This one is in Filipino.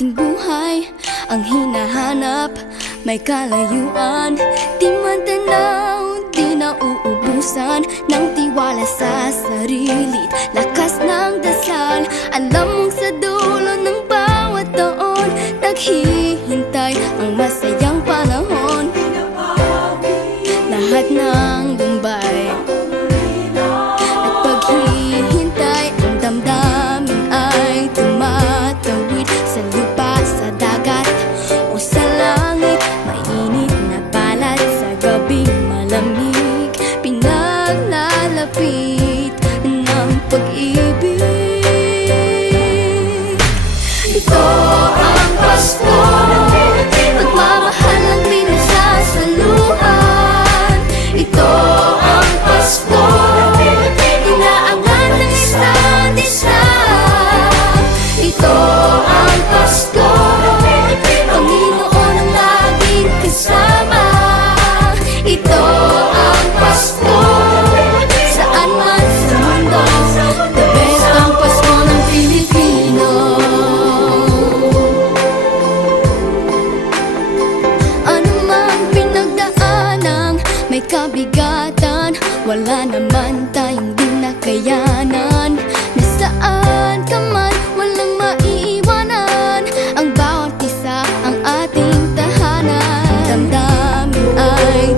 ating buhay ang hinahanap. May kalayuan, di man tanaw, di nauubusan ng tiwala sa sarili, lakas ng dasal. Alam mong sa dulo ng bawat taon, naghihintay ang masayang panahon. Lahat ng lumbay at paghihintay, ang damdamin ay tumatawid sa lupa, sa dagat o sa langit. Mainit na balat sa gabing malamig, pinaglalapit ng pag-ibig. Ito ang Pasko, pagmamahal ang pinagsasaluhan. Ito ang Pasko, inaangan ng isa't isa. Ito ang Pasko, Panginoon ang laging kasama. Ito ang Pasko, saan man sa mundo, the best ang Pasko ng Pilipino. Ano mang pinagdaanang may kabigatan, wala naman tayong di nakayanan. Nasaan ka man, walang maiiwanan, ang bawat isa ang ating tahanan. Damdamin ay